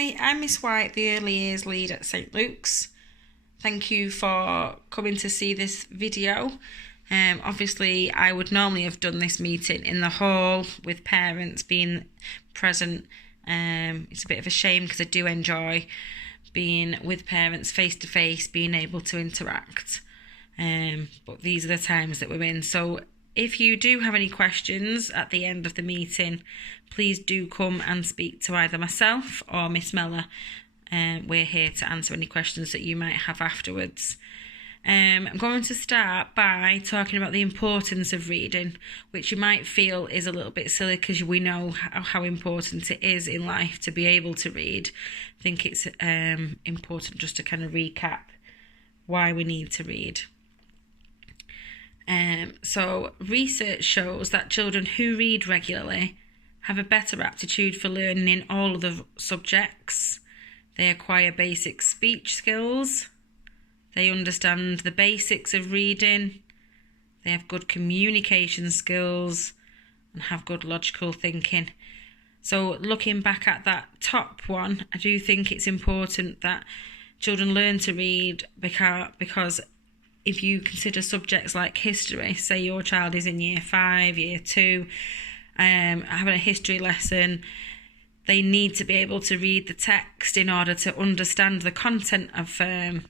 Hi, I'm Miss White, the Early Years Lead at St Luke's. Thank you for coming to see this video. Obviously, I would normally have done this meeting in the hall with parents being present. It's a bit of a shame because I do enjoy being with parents face to face, being able to interact. But these are the times that we're in. So if you do have any questions at the end of the meeting, please do come and speak to either myself or Miss Mella. We're here to answer any questions that you might have afterwards. I'm going to start by talking about the importance of reading, which you might feel is a little bit silly because we know how important it is in life to be able to read. I think it's important just to kind of recap why we need to read. So research shows that children who read regularly have a better aptitude for learning in all of the subjects. They acquire basic speech skills. They understand the basics of reading. They have good communication skills and have good logical thinking. So looking back at that top one, I do think it's important that children learn to read because if you consider subjects like history, say your child is in year 5, year 2, having a history lesson, they need to be able to read the text in order to understand the content of the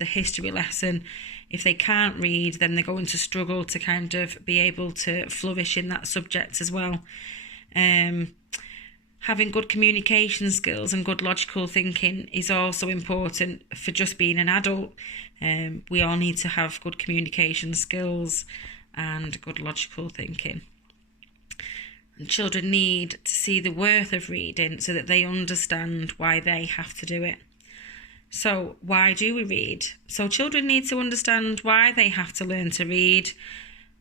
history lesson. If they can't read, then they're going to struggle to kind of be able to flourish in that subject as well. Having good communication skills and good logical thinking is also important for just being an adult. We all need to have good communication skills and good logical thinking. And children need to see the worth of reading so that they understand why they have to do it. So why do we read? So children need to understand why they have to learn to read.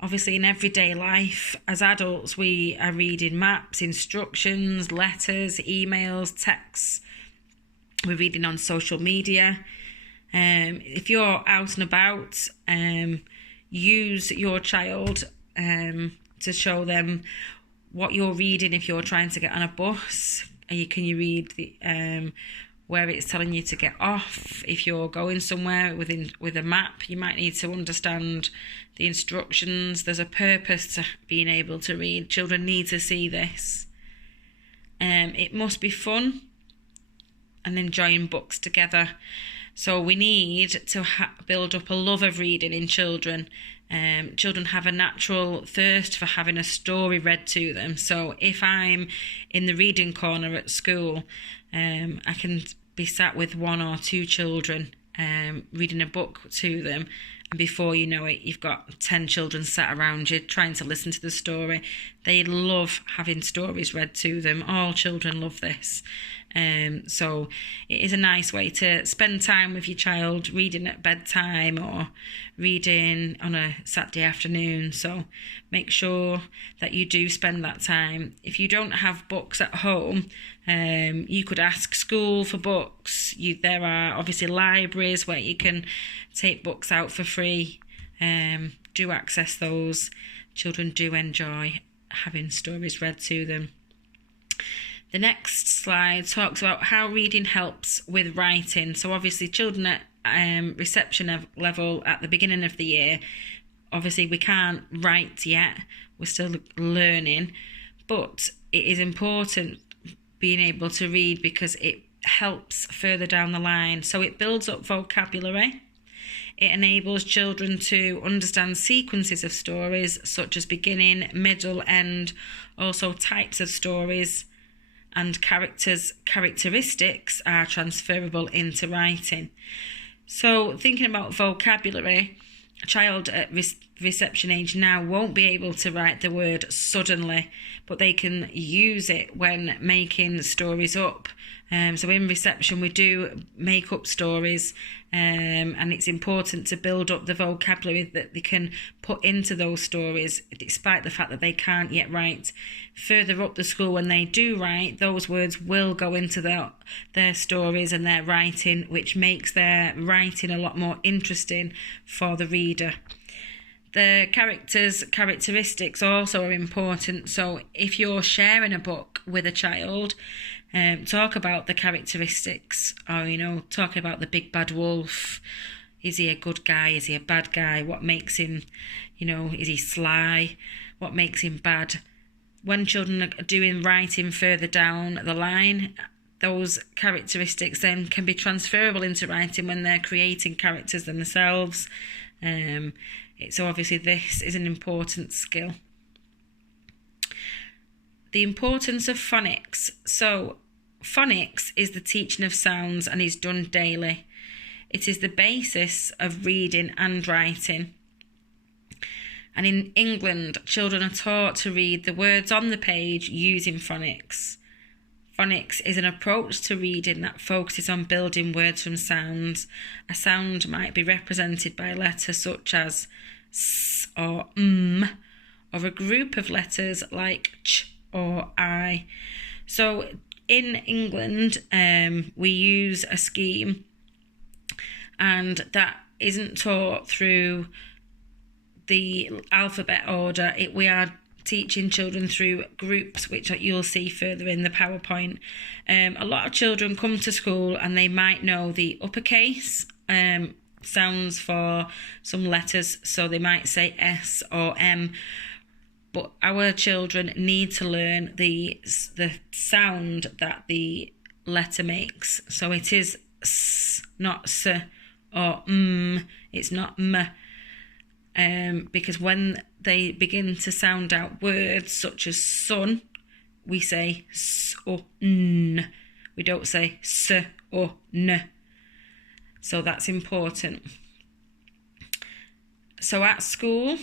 Obviously, in everyday life, as adults, we are reading maps, instructions, letters, emails, texts. We're reading on social media. If you're out and about, use your child to show them what you're reading. If you're trying to get on a bus, can you read the where it's telling you to get off? If you're going somewhere with a map, you might need to understand the instructions. There's a purpose to being able to read. Children need to see this. It must be fun and enjoying books together. So we need to build up a love of reading in children. Children have a natural thirst for having a story read to them. So if I'm in the reading corner at school, I can be sat with 1 or 2 children reading a book to them, and before you know it, you've got 10 children sat around you trying to listen to the story. They love having stories read to them. All children love this. So it is a nice way to spend time with your child, reading at bedtime or reading on a Saturday afternoon. So make sure that you do spend that time. If you don't have books at home, you could ask school for books. There are obviously libraries where you can take books out for free. Do access those. Children do enjoy having stories read to them. The next slide talks about how reading helps with writing. So obviously children at reception level at the beginning of the year, obviously we can't write yet, we're still learning, but it is important being able to read because it helps further down the line. So it builds up vocabulary. It enables children to understand sequences of stories such as beginning, middle, end, also types of stories, and characteristics are transferable into writing. So thinking about vocabulary, a child at reception age now won't be able to write the word suddenly, but they can use it when making stories up. So in reception we do make up stories, and it's important to build up the vocabulary that they can put into those stories, despite the fact that they can't yet write. Further up the school, when they do write, those words will go into their stories and their writing, which makes their writing a lot more interesting for the reader. The characteristics also are important. So if you're sharing a book with a child, talk about the characteristics, or, talk about the big bad wolf. Is he a good guy? Is he a bad guy? What makes him, is he sly? What makes him bad? When children are doing writing further down the line, those characteristics then can be transferable into writing when they're creating characters themselves. So obviously this is an important skill. The importance of phonics. So phonics is the teaching of sounds and is done daily. It is the basis of reading and writing. And in England, children are taught to read the words on the page using phonics. Phonics is an approach to reading that focuses on building words from sounds. A sound might be represented by a letter such as S or M, or a group of letters like Ch or I. So in England, we use a scheme, and that isn't taught through the alphabet order. We are teaching children through groups, which you'll see further in the PowerPoint. A lot of children come to school and they might know the uppercase sounds for some letters, so they might say S or M. But our children need to learn the sound that the letter makes. So it is S, not S, or M. It's not M. Because when they begin to sound out words such as sun, we say S or N. We don't say S or N. So that's important. So at school,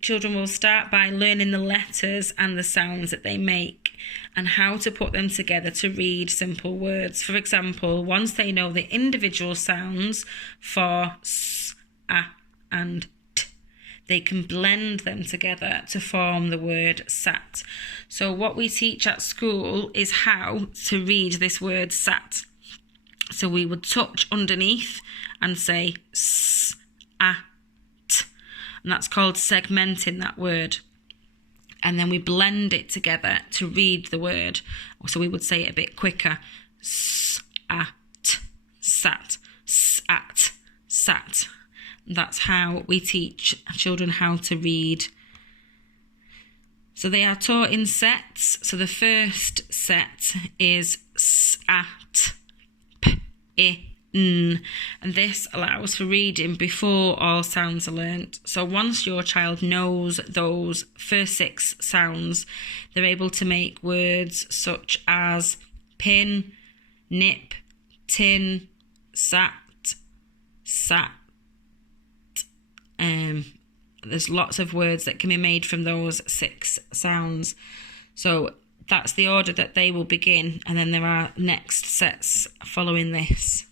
children will start by learning the letters and the sounds that they make and how to put them together to read simple words. For example, once they know the individual sounds for S, A and T, they can blend them together to form the word sat. So what we teach at school is how to read this word sat. So we would touch underneath and say S, A, T. And that's called segmenting that word. And then we blend it together to read the word. So we would say it a bit quicker. S-at, sat, s-at, sat. That's how we teach children how to read. So they are taught in sets. So the first set is s-at, p-i, N, and this allows for reading before all sounds are learnt. So once your child knows those first 6 sounds, they're able to make words such as pin, nip, tin, sat, sat. There's lots of words that can be made from those 6 sounds. So that's the order that they will begin, and then there are next sets following this.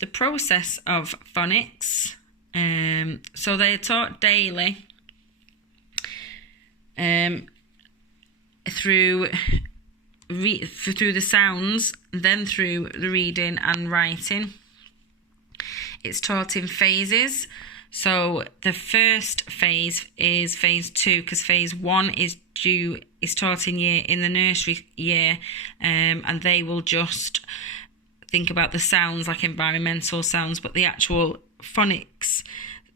The process of phonics, so they're taught daily through the sounds, then through the reading and writing. It's taught in phases. So the first phase is phase 2, because phase 1 is taught in the nursery year, and they will just think about the sounds like environmental sounds, but the actual phonics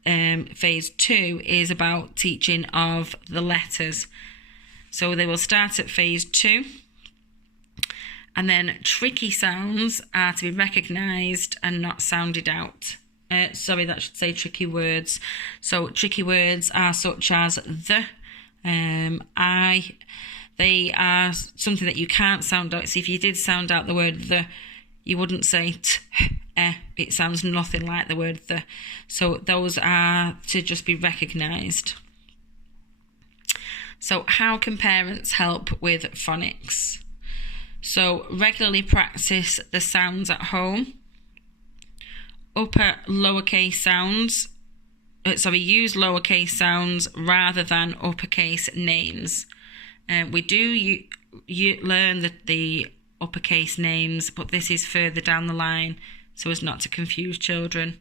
phase 2 is about teaching of the letters. So they will start at phase 2, and then tricky sounds are to be recognised and not sounded out. That should say tricky words. So tricky words are such as the, I. They are something that you can't sound out. So if you did sound out the word the, you wouldn't say t, it sounds nothing like the word the. So those are to just be recognised. So how can parents help with phonics? So regularly practice the sounds at home. Use lowercase sounds rather than uppercase names. We do learn the uppercase names, but this is further down the line so as not to confuse children.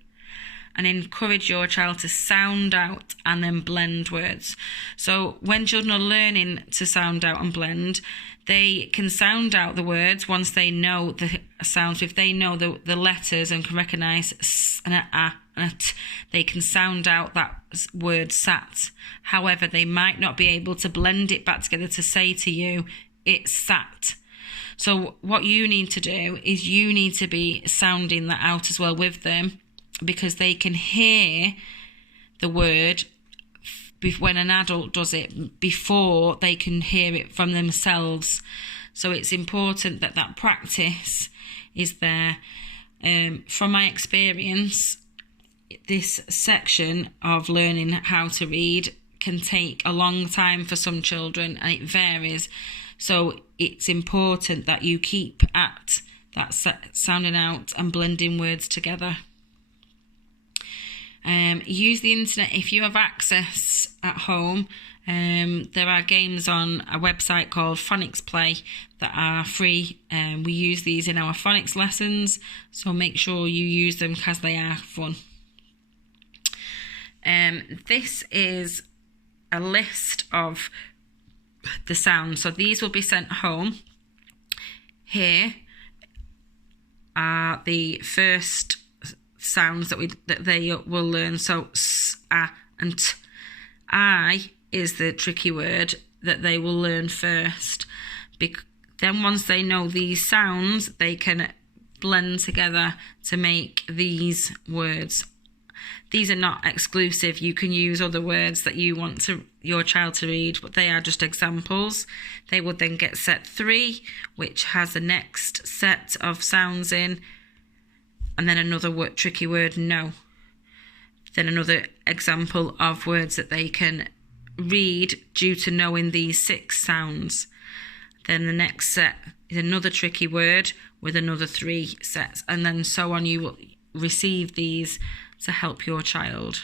and encourage your child to sound out and then blend words. So when children are learning to sound out and blend, they can sound out the words once they know the sounds. If they know the letters and can recognise s and a and a t, they can sound out that word sat. However, they might not be able to blend it back together to say to you, it's sat. So what you need to do is you need to be sounding that out as well with them, because they can hear the word when an adult does it before they can hear it from themselves. So it's important that that practice is there. From my experience, this section of learning how to read can take a long time for some children, and it varies. So it's important that you keep at that sounding out and blending words together. Use the internet if you have access at home. There are games on a website called Phonics Play that are free. We use these in our phonics lessons, so make sure you use them because they are fun. This is a list of the sounds, so these will be sent home. Here are the first sounds that they will learn. So s, a, and t. I is the tricky word that they will learn first. Then once they know these sounds, they can blend together to make these words. These are not exclusive. You can use other words that you want your child to read, but they are just examples. They would then get set 3, which has the next set of sounds in, and then another tricky word, no. Then another example of words that they can read due to knowing these 6 sounds. Then the next set is another tricky word with another 3 sets, and then so on. You will receive these to help your child.